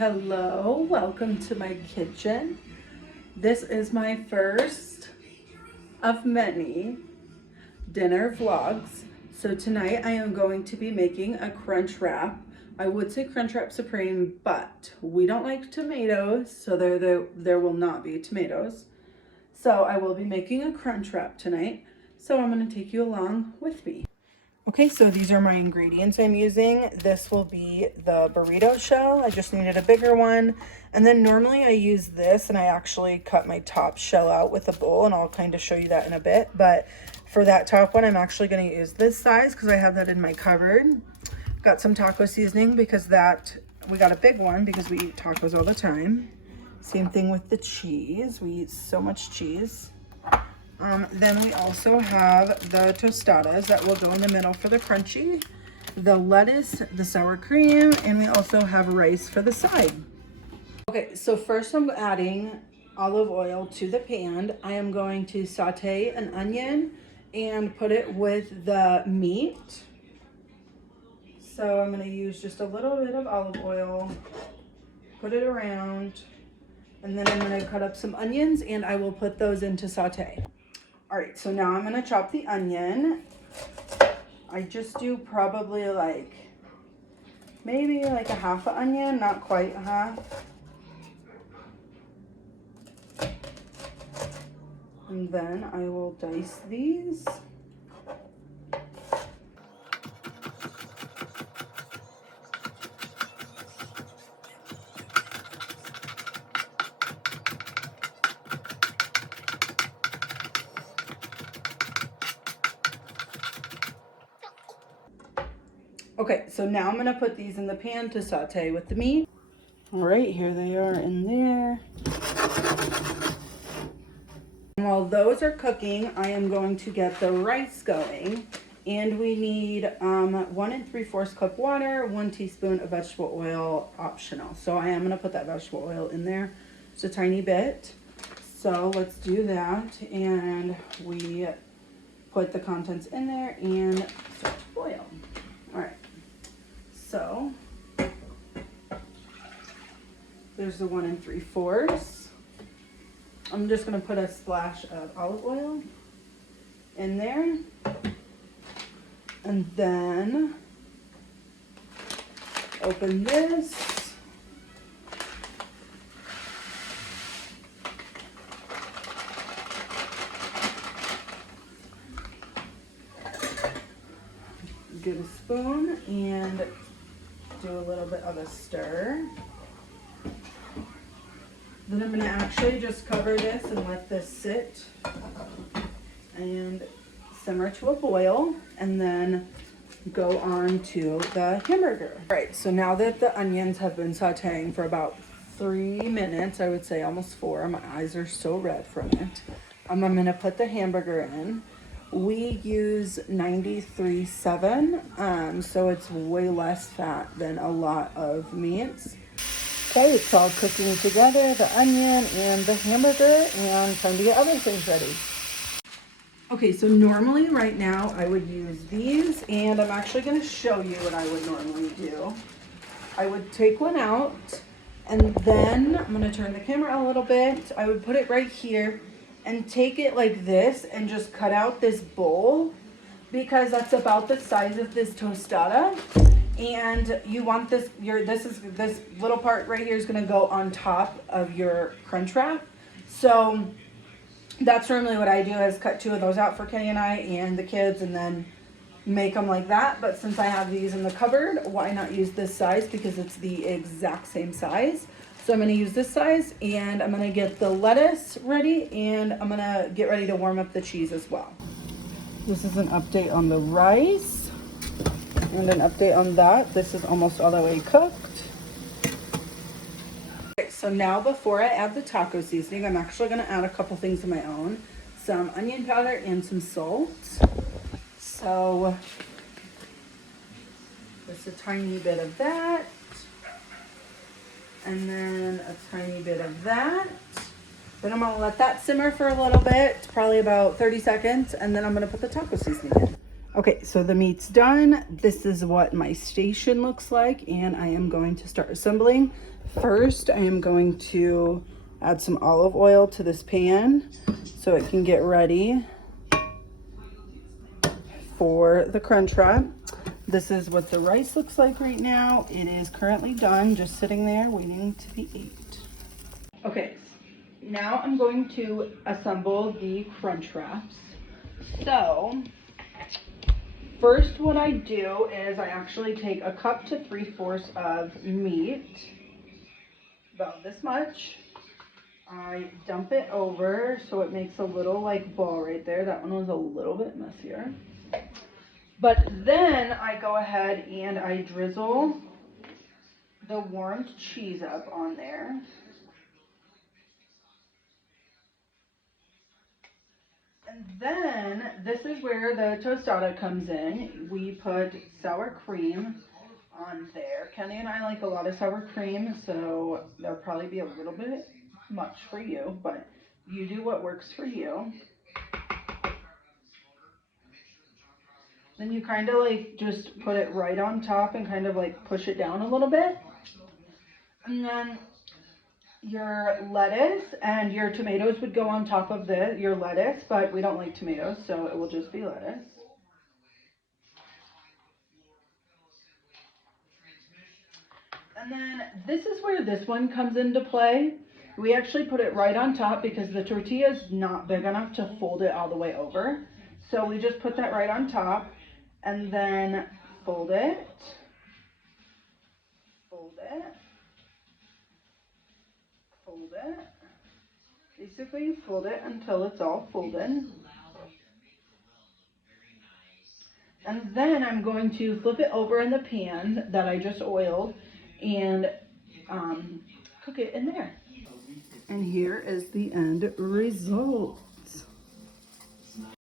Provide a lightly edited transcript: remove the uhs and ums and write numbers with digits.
Hello, welcome to my kitchen. This is my first of many dinner vlogs. So tonight I am going to be making a crunch wrap. I would say Crunchwrap Supreme, but we don't like tomatoes, so there will not be tomatoes. So I will be making a crunch wrap tonight. So I'm going to take you along with me. Okay, so these are my ingredients I'm using. This will be the burrito shell. I just needed a bigger one. And then normally I use this, and I actually cut my top shell out with a bowl, and I'll kind of show you that in a bit. But for that top one, I'm actually going to use this size because I have that in my cupboard. Got some taco seasoning because we got a big one because we eat tacos all the time. Same thing with the cheese. We eat so much cheese. Then we also have the tostadas that will go in the middle for the crunchy, the lettuce, the sour cream, and we also have rice for the side. Okay, so first I'm adding olive oil to the pan. I am going to saute an onion and put it with the meat. So I'm going to use just a little bit of olive oil, put it around, and then I'm going to cut up some onions and I will put those into saute. All right, so now I'm gonna chop the onion. I just do probably maybe a half an onion, not quite half. And then I will dice these. Okay, so now I'm gonna put these in the pan to saute with the meat. All right, here they are in there. And while those are cooking, I am going to get the rice going. And we need 1 3/4 cup water, 1 teaspoon of vegetable oil, optional. So I am gonna put that vegetable oil in there, just a tiny bit. So let's do that. And we put the contents in there and start to boil. All right. So there's the 1 3/4. I'm just gonna put a splash of olive oil in there, and then open this. Get a spoon and do a little bit of a stir. Then I'm going to actually just cover this and let this sit and simmer to a boil, and then go on to the hamburger. All right, so now that the onions have been sauteing for about 3 minutes, I would say almost 4, my eyes are so red from it. I'm going to put the hamburger in. We use 93.7, so it's way less fat than a lot of meats. Okay, it's all cooking together, the onion and the hamburger, and time to get other things ready. Okay, so normally right now I would use these, and I'm actually going to show you what I would normally do. I would take one out, and then I'm going to turn the camera a little bit. I would put it right here and take it like this and just cut out this bowl, because that's about the size of this tostada. And you want this little part right here is going to go on top of your crunch wrap. So that's normally what I do, is cut 2 of those out for Kenny and I and the kids, and then make them like that. But since I have these in the cupboard, why not use this size, because it's the exact same size. So I'm going to use this size, and I'm going to get the lettuce ready, and I'm going to get ready to warm up the cheese as well. This is an update on the rice and an update on that. This is almost all the way cooked. Okay, so now before I add the taco seasoning, I'm actually going to add a couple things of my own. Some onion powder and some salt. So just a tiny bit of that. And then a tiny bit of that. Then I'm going to let that simmer for a little bit, probably about 30 seconds, and then I'm going to put the taco seasoning in. Okay, so the meat's done. This is what my station looks like, and I am going to start assembling. First, I am going to add some olive oil to this pan so it can get ready for the crunch wrap. This is what the rice looks like right now. It is currently done, just sitting there waiting to be ate. Okay, now I'm going to assemble the crunch wraps. So, first what I do is I actually take a cup to 3/4 of meat, about this much. I dump it over so it makes a little like ball right there. That one was a little bit messier. But then I go ahead and I drizzle the warmed cheese up on there. And then this is where the tostada comes in. We put sour cream on there. Kenny and I like a lot of sour cream, so that'll probably be a little bit much for you, but you do what works for you. Then you kind of like just put it right on top and kind of like push it down a little bit. And then your lettuce and your tomatoes would go on top of your lettuce, but we don't like tomatoes, so it will just be lettuce. And then this is where this one comes into play. We actually put it right on top because the tortilla is not big enough to fold it all the way over. So we just put that right on top and then fold it, fold it, fold it. Basically fold it until it's all folded. And then I'm going to flip it over in the pan that I just oiled and cook it in there. And here is the end result.